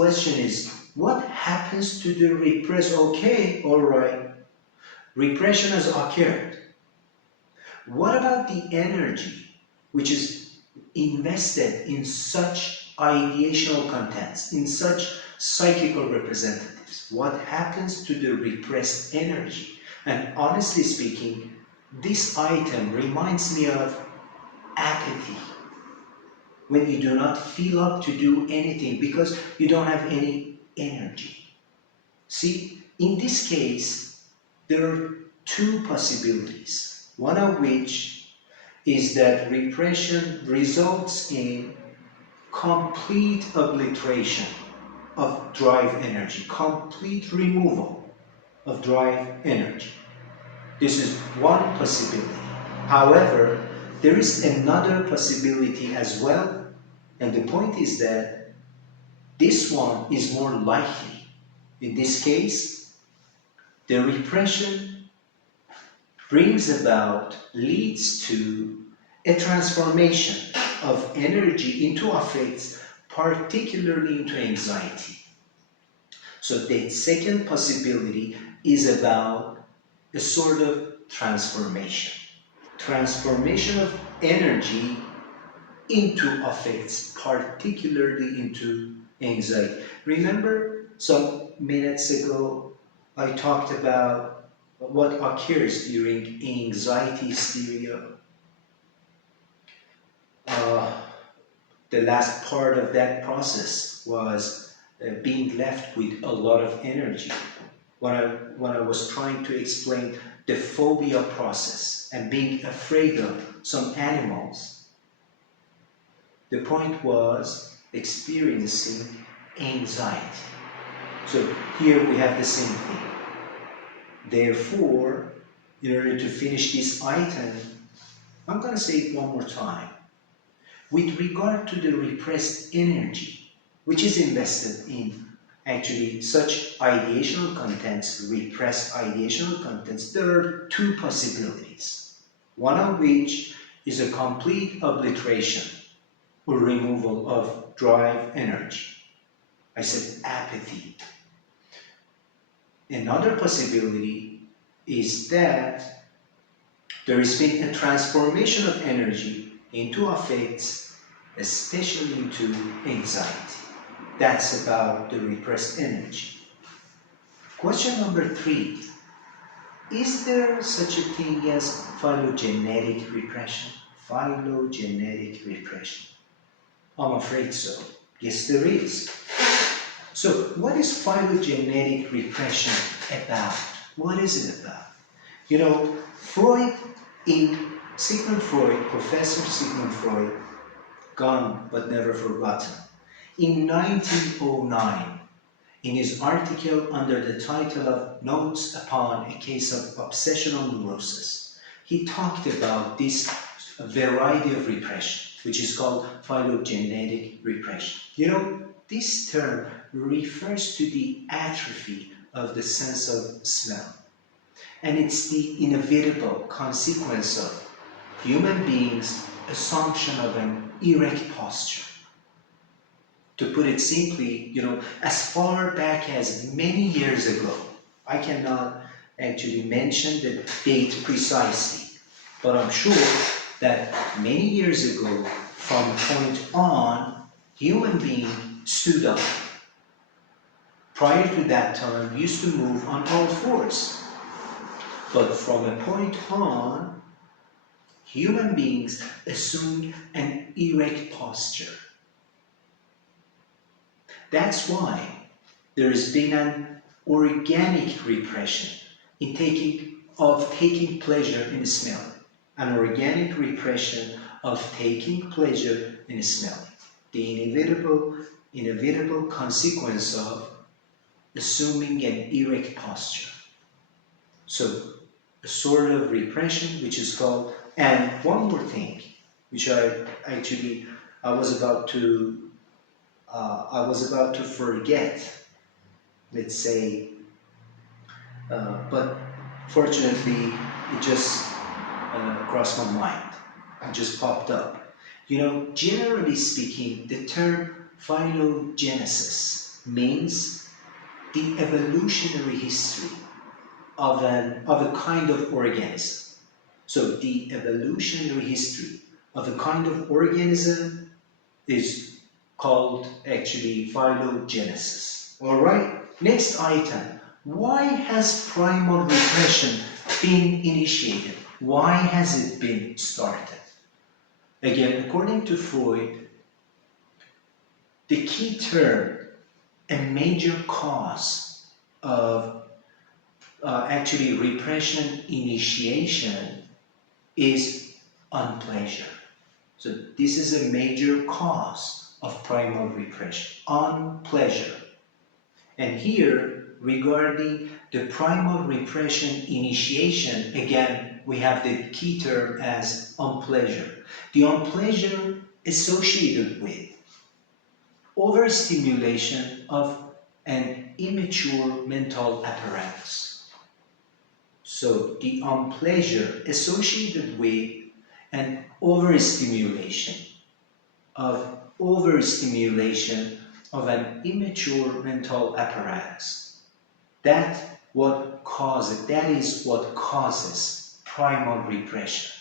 question is, what happens to the repressed? Okay, all right, repression has occurred. What about the energy which is invested in such ideational contents, in such psychical representatives? What happens to the repressed energy? And honestly speaking, this item reminds me of apathy. When you do not feel up to do anything because you don't have any energy. See, in this case, there are two possibilities. One of which is that repression results in complete obliteration of drive energy, complete removal of drive energy. This is one possibility. However, there is another possibility as well, and the point is that this one is more likely. In this case, the repression leads to a transformation of energy into affects, particularly into anxiety. So the second possibility is about a sort of transformation of energy into affects, particularly into anxiety. Remember some minutes ago I talked about what occurs during anxiety hysteria. The last part of that process was being left with a lot of energy. When I was trying to explain the phobia process and being afraid of some animals, the point was experiencing anxiety. So here we have the same thing. Therefore, in order to finish this item, I'm going to say it one more time. With regard to the repressed energy, which is invested in actually such ideational contents, repressed ideational contents, there are two possibilities. One of which is a complete obliteration or removal of drive energy. I said apathy. Another possibility is that there has been a transformation of energy into affects, especially into anxiety. That's about the repressed energy. Question number 3. Is there such a thing as phylogenetic repression? Phylogenetic repression. I'm afraid so. Yes, there is. So, what is phylogenetic repression about? What is it about? You know, Sigmund Freud, Professor Sigmund Freud, gone but never forgotten, in 1909, in his article under the title of Notes Upon a Case of Obsessional Neurosis, he talked about this variety of repression, which is called phylogenetic repression. You know, this term refers to the atrophy of the sense of smell. And it's the inevitable consequence of human beings' assumption of an erect posture. To put it simply, you know, as far back as many years ago, I cannot actually mention the date precisely, but I'm sure that many years ago, from a point on, human beings stood up. Prior to that time, used to move on all fours. But from a point on, human beings assumed an erect posture. That's why there has been an organic repression in taking pleasure in smelling. An organic repression of taking pleasure in smelling. The inevitable consequence of assuming an erect posture. So, a sort of repression which is called, and one more thing, which I was about to forget, let's say, but fortunately it just crossed my mind. It just popped up. You know, generally speaking, the term phylogenesis means the evolutionary history of a kind of organism. So the evolutionary history of a kind of organism is called actually phylogenesis. All right, next item. Why has primal repression been initiated? Why has it been started? Again, according to Freud, the key term, a major cause of actually repression initiation is unpleasure. So this is a major cause of primal repression, unpleasure. And here, regarding the primal repression initiation, again, we have the key term as unpleasure. The unpleasure associated with overstimulation of an immature mental apparatus. So the unpleasure associated with an overstimulation of an immature mental apparatus. That is what causes primal repression.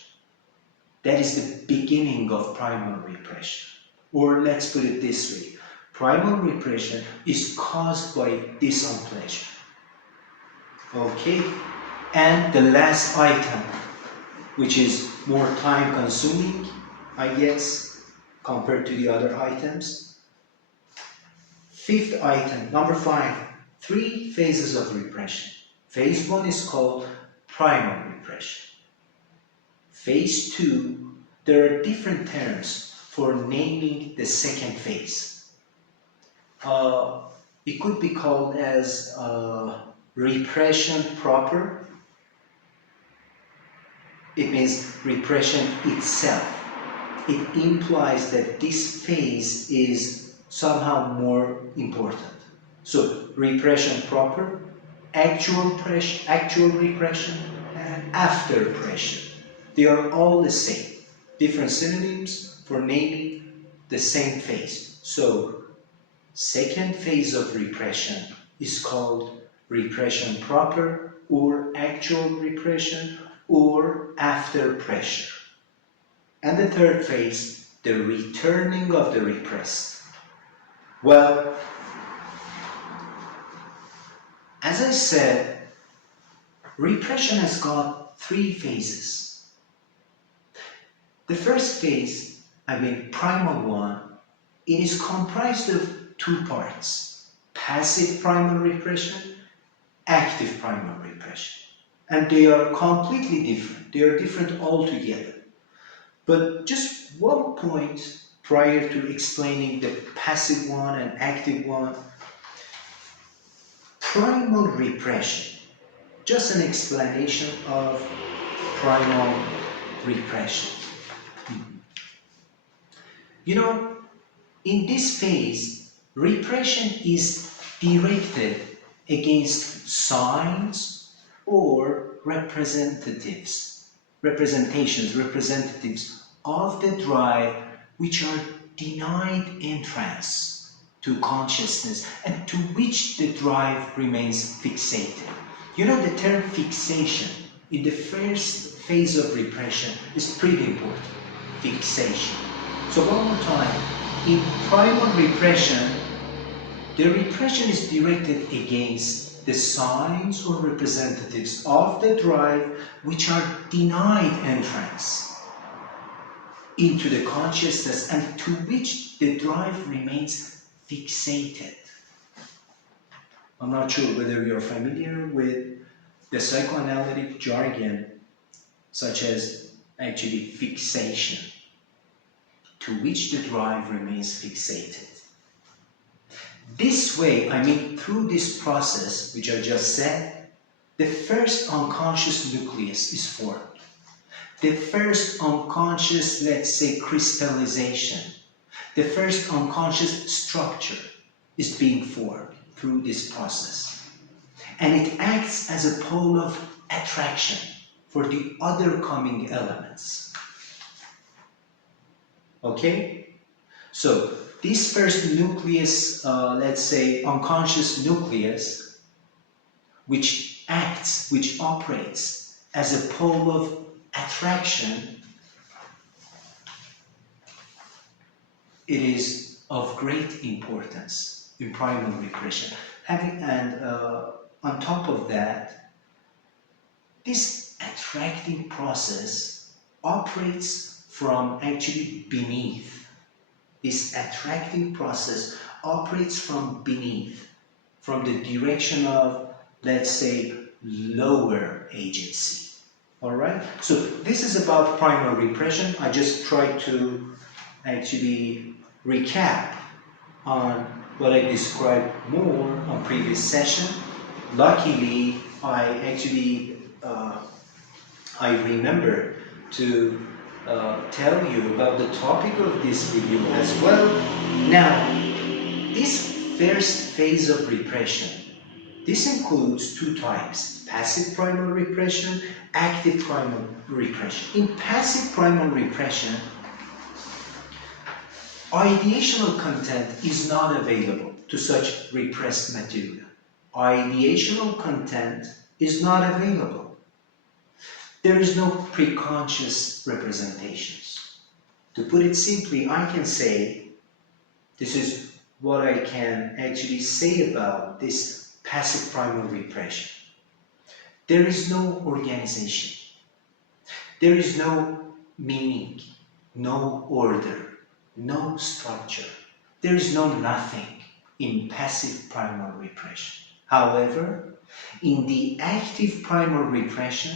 That is the beginning of primal repression. Or let's put it this way. Primal repression is caused by this unpleasure. Okay? And the last item, which is more time consuming, I guess, compared to the other items. Fifth item, number 5, 3 phases of repression. Phase 1 is called primal repression. Phase 2, there are different terms for naming the second phase. It could be called as repression proper. It means repression itself. It implies that this phase is somehow more important. So repression proper, actual repression, and after repression. They are all the same. Different synonyms for naming the same phase. So second phase of repression is called repression proper or actual repression or after pressure. And the third phase, the returning of the repressed. Well, as I said, repression has got 3 phases. The first phase, primal one, it is comprised of 2 parts. Passive primal repression, active primal repression. And they are completely different. They are different altogether. But just one point prior to explaining the passive one and active one. Primal repression. Just an explanation of primal repression. You know, in this phase, repression is directed against signs or representatives of the drive which are denied entrance to consciousness and to which the drive remains fixated. You know, the term fixation in the first phase of repression is pretty important. Fixation. So one more time, in primal repression, the repression is directed against the signs or representatives of the drive which are denied entrance into the consciousness and to which the drive remains fixated. I'm not sure whether you're familiar with the psychoanalytic jargon, such as actually fixation, to which the drive remains fixated. This way, through this process, which I just said, the first unconscious nucleus is formed. The first unconscious, let's say, crystallization, the first unconscious structure is being formed through this process. And it acts as a pole of attraction for the other coming elements. Okay? So, this first nucleus, let's say unconscious nucleus, which acts, which operates as a pole of attraction, it is of great importance in primal repression. On top of that, this attracting process operates from actually beneath. This attracting process operates from beneath, from the direction of, let's say, lower agency. All right? So this is about primal repression. I just tried to actually recap on what I described more on previous session. Luckily, I remember to tell you about the topic of this video as well. Now, this first phase of repression, this includes two types: passive primal repression, active primal repression. In passive primal repression, ideational content is not available to such repressed material. Ideational content is not available. There is no preconscious representations. To put it simply, I can say, this is what I can actually say about this passive primal repression. There is no organization. There is no meaning, no order, no structure. There is no nothing in passive primal repression. However, in the active primal repression,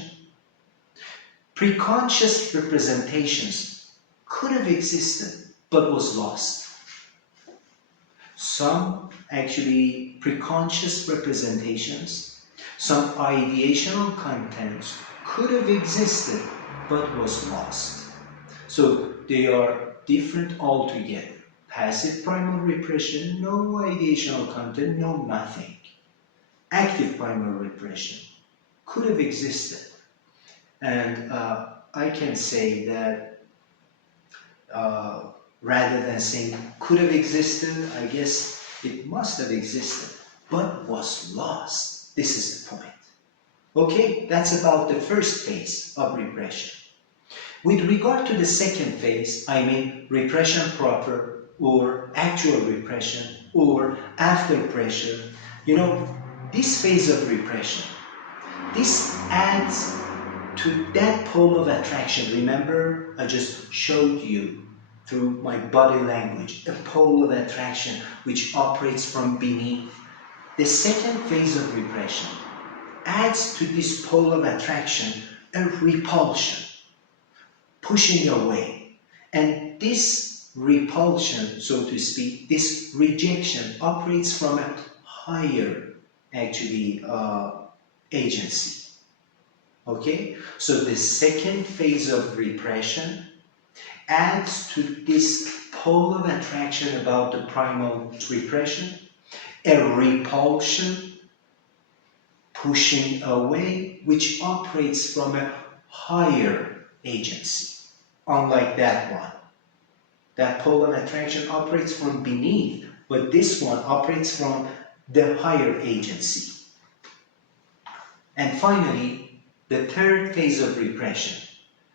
preconscious representations could have existed but was lost. Some actually preconscious representations, some ideational contents could have existed but was lost. So they are different altogether. Passive primal repression, no ideational content, no nothing. Active primal repression could have existed. And I can say that rather than saying could have existed, I guess it must have existed, but was lost. This is the point. Okay, that's about the first phase of repression. With regard to the second phase, I mean repression proper or actual repression or after pressure, you know, this phase of repression, this adds to that pole of attraction. Remember, I just showed you through my body language, a pole of attraction which operates from beneath. The second phase of repression adds to this pole of attraction a repulsion, pushing away. And this repulsion, so to speak, this rejection operates from a higher, actually, agency. Okay? So the second phase of repression adds to this pole of attraction about the primal repression, a repulsion, pushing away, which operates from a higher agency. Unlike that one. That pole of attraction operates from beneath, but this one operates from the higher agency. And finally, the third phase of repression.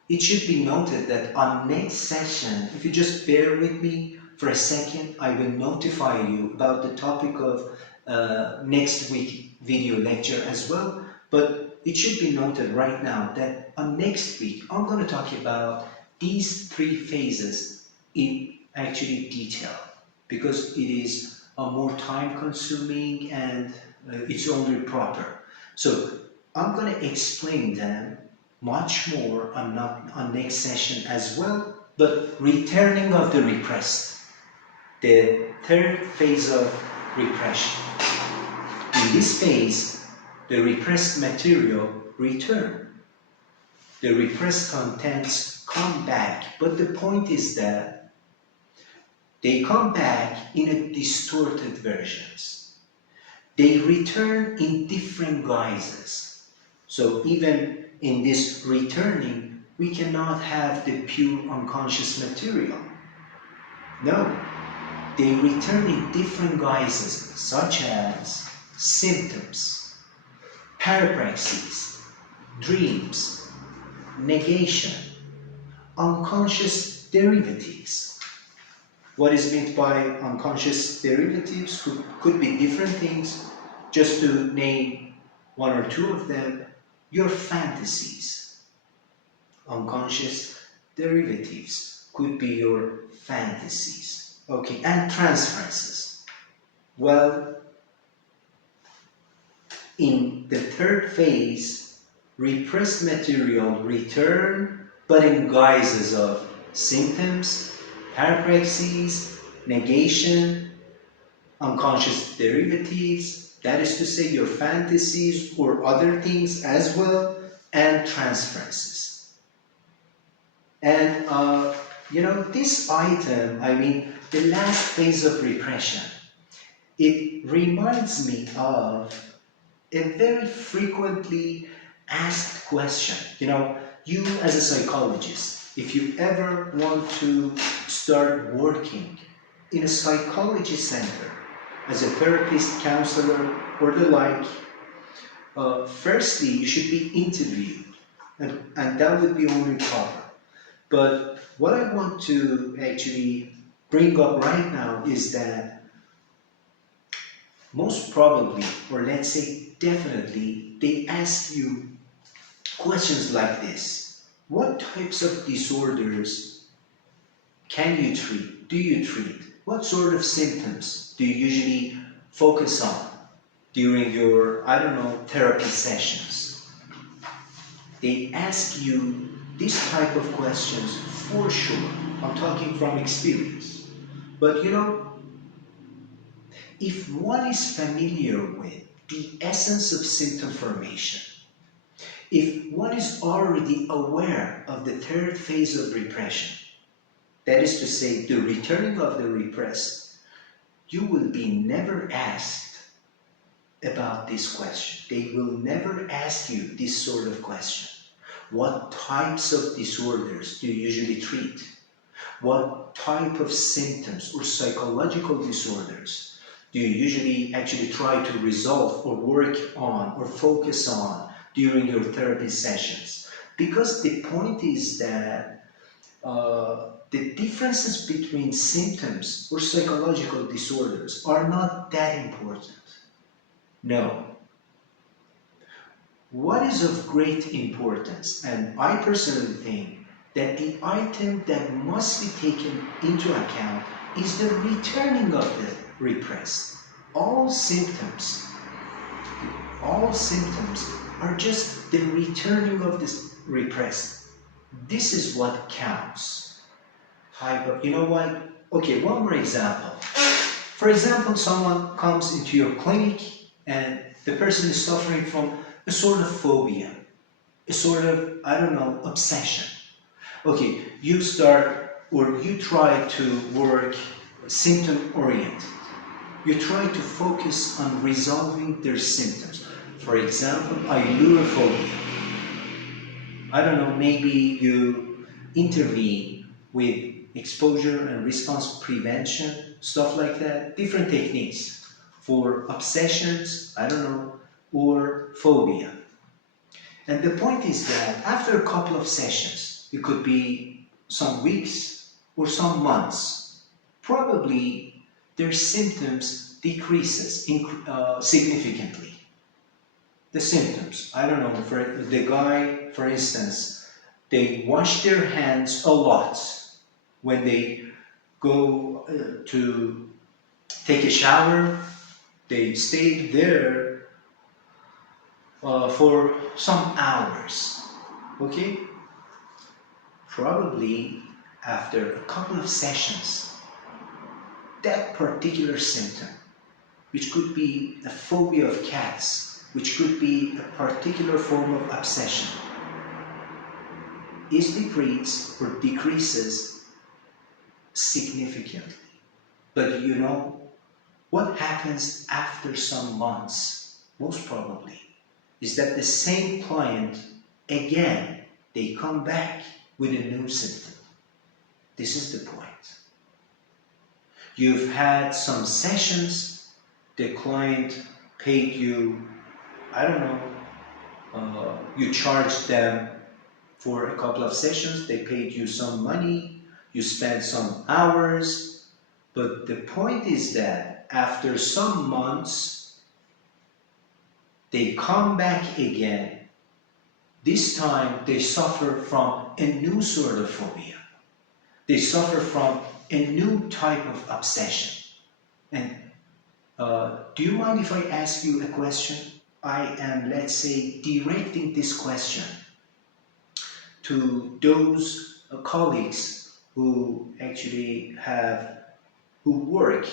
It should be noted that on next session, if you just bear with me for a second, I will notify you about the topic of next week video lecture as well. But it should be noted right now that on next week, I'm going to talk about these three phases in actually detail, because it is more time consuming and it's only proper. So I'm going to explain them much more on next session as well. But returning of the repressed, the third phase of repression. In this phase, the repressed material return. The repressed contents come back, but the point is that they come back in a distorted versions. They return in different guises. So even in this returning, we cannot have the pure unconscious material. No. they return in different guises, such as symptoms, parapraxes, dreams, negation, unconscious derivatives. What is meant by unconscious derivatives could be different things. Just to name one or two of them, your fantasies. Unconscious derivatives could be your fantasies. Okay, and transferences. Well, in the third phase, repressed material return, but in guises of symptoms, parapraxes, negation, unconscious derivatives, that is to say your fantasies or other things as well, and transferences. And this item, the last phase of repression, it reminds me of a very frequently asked question. You as a psychologist, if you ever want to start working in a psychology center as a therapist, counselor, or the like, firstly, you should be interviewed, and that would be only proper. But what I want to actually bring up right now is that most probably, or let's say definitely, they ask you questions like this. What types of disorders can you treat? Do you treat? What sort of symptoms do you usually focus on during your, therapy sessions? They ask you this type of questions for sure. I'm talking from experience. But if one is familiar with the essence of symptom formation, if one is already aware of the third phase of repression, that is to say, the returning of the repressed, you will be never asked about this question. They will never ask you this sort of question. What types of disorders do you usually treat? What type of symptoms or psychological disorders do you usually actually try to resolve or work on or focus on during your therapy sessions? Because the point is that the differences between symptoms or psychological disorders are not that important. No. What is of great importance, and I personally think that the item that must be taken into account is the returning of the repressed. All symptoms are just the returning of this repressed. This is what counts. You know what? Okay, one more example. For example, someone comes into your clinic and the person is suffering from a sort of phobia, a sort of, obsession. Okay, you start or you try to work symptom-oriented. You try to focus on resolving their symptoms. For example, ailurophobia. Maybe you intervene with exposure and response prevention, stuff like that, different techniques for obsessions, or phobia. And the point is that after a couple of sessions, it could be some weeks or some months, probably their symptoms decreases significantly. The symptoms, for the guy, for instance, they wash their hands a lot when they go to take a shower. They stay there for some hours, okay? Probably after a couple of sessions, that particular symptom, which could be a phobia of cats, which could be a particular form of obsession, is decreased or decreases significantly. But what happens after some months, most probably, is that the same client, again, they come back with a new symptom. This is the point. You've had some sessions, the client paid you, I don't know, you charged them for a couple of sessions, they paid you some money, you spent some hours, but the point is that after some months, they come back again. This time, they suffer from a new sort of phobia. They suffer from a new type of obsession. And do you mind if I ask you a question? I am, let's say, directing this question to those colleagues who actually who work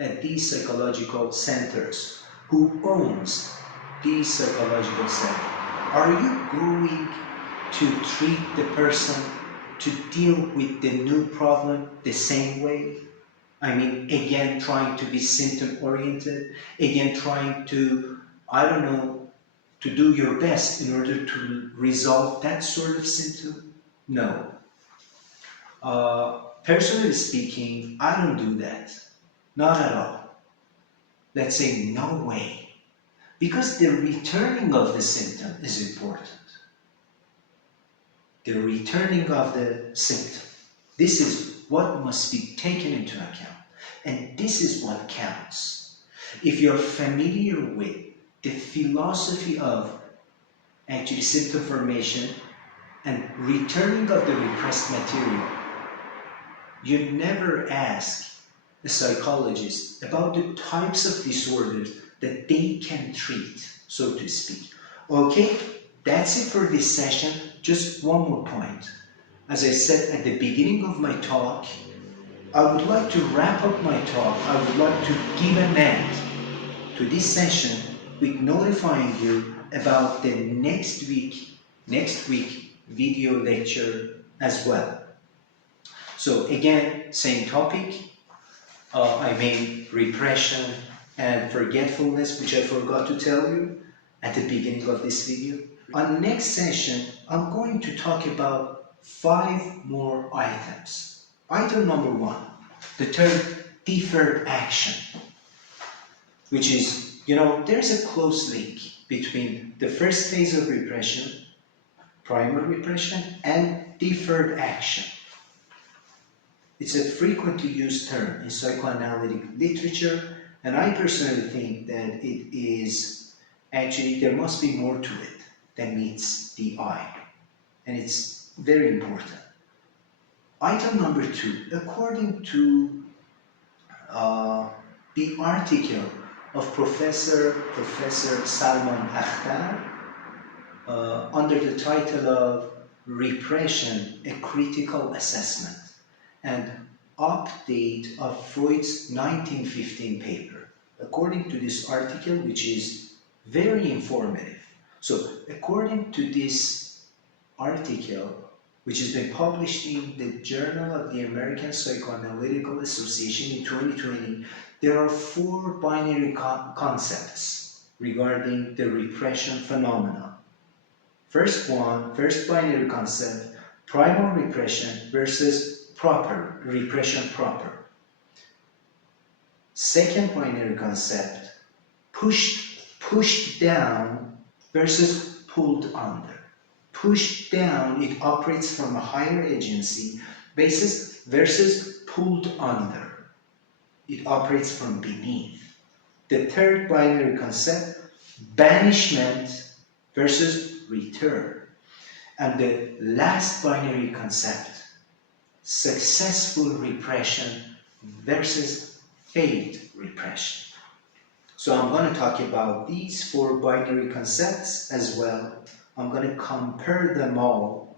at these psychological centers, who owns these psychological centers. Are you going to treat the person to deal with the new problem the same way? I mean, again, trying to be symptom-oriented, again, trying to, I don't know, to do your best in order to resolve that sort of symptom? No. Personally speaking, I don't do that. Not at all. Let's say no way. Because the returning of the symptom is important. The returning of the symptom. This is what must be taken into account. And this is what counts. If you're familiar with the philosophy of actually symptom formation and returning of the repressed material, you never ask a psychologist about the types of disorders that they can treat, so to speak. Okay, that's it for this session. Just one more point. As I said at the beginning of my talk, I would like to wrap up my talk. I would like to give an end to this session with notifying you about the next week video lecture as well. So again, same topic. I mean repression and forgetfulness, which I forgot to tell you at the beginning of this video. On the next session, I'm going to talk about 5 more items. Item number 1, the term deferred action, which is, there's a close link between the first phase of repression, primal repression, and deferred action. It's a frequently used term in psychoanalytic literature, and I personally think that it is actually, there must be more to it than meets the eye, and it's very important. Item number 2, according to the article of Professor Salman Akhtar under the title of Repression, a Critical Assessment and Update of Freud's 1915 paper. According to this article, which is very informative. So, according to this article, which has been published in the Journal of the American Psychoanalytical Association in 2020, there are 4 binary concepts regarding the repression phenomena. First binary concept, primal repression versus repression proper. Second binary concept, pushed down versus pulled under. Pushed down, it operates from a higher agency basis versus pulled under. It operates from beneath. The third binary concept, banishment versus return. And the last binary concept, successful repression versus failed repression. So I'm going to talk about these 4 binary concepts as well. I'm going to compare them all.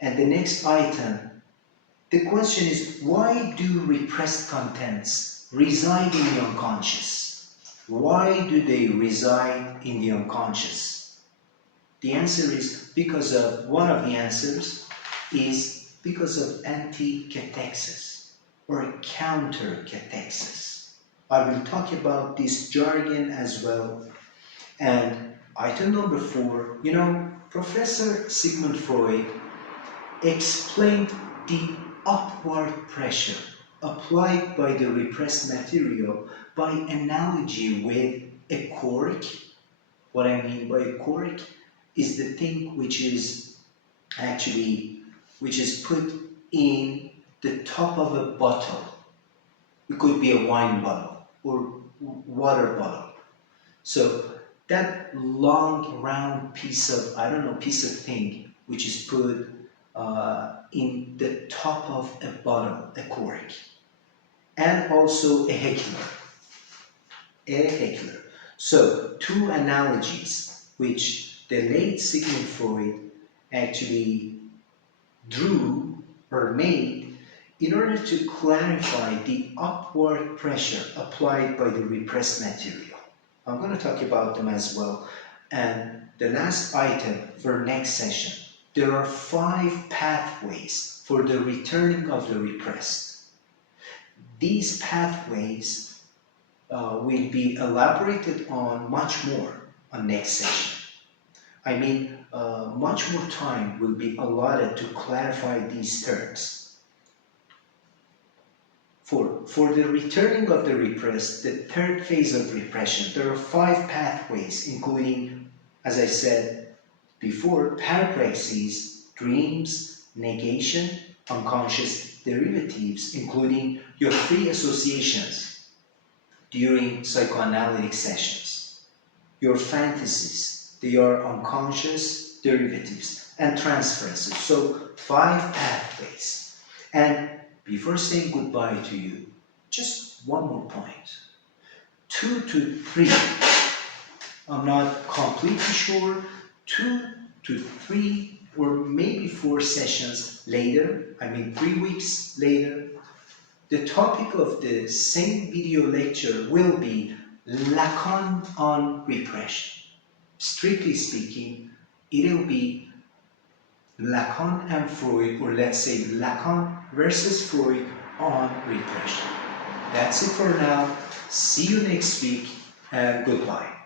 And the next item, the question is, why do repressed contents reside in the unconscious? Why do they reside in the unconscious? The answer is one of the answers is because of anti-catexis or counter-catexis. I will talk about this jargon as well. And item number 4, Professor Sigmund Freud explained the upward pressure applied by the repressed material by analogy with a cork. What I mean by a cork is the thing which is put in the top of a bottle. It could be a wine bottle or water bottle. So that long round piece of thing which is put in the top of a bottle, a cork, and also a heckler. So two analogies which the late Sigmund Freud actually drew or made in order to clarify the upward pressure applied by the repressed material. I'm going to talk about them as well. And the last item for next session, there are 5 pathways for the returning of the repressed. These pathways will be elaborated on much more on next session. I mean, much more time will be allotted to clarify these terms. For the returning of the repressed, the third phase of repression, there are 5 pathways, including, as I said before, parapraxes, dreams, negation, unconscious derivatives, including your free associations during psychoanalytic sessions, your fantasies, they are unconscious derivatives, and transferences. So 5 pathways. And before saying goodbye to you, just one more point. 2 to 3, I'm not completely sure, 2 to 3 or maybe 4 sessions later, 3 weeks later, the topic of the same video lecture will be Lacan on repression. Strictly speaking, it'll be Lacan and Freud, or let's say Lacan versus Freud on repression. That's it for now. See you next week and goodbye.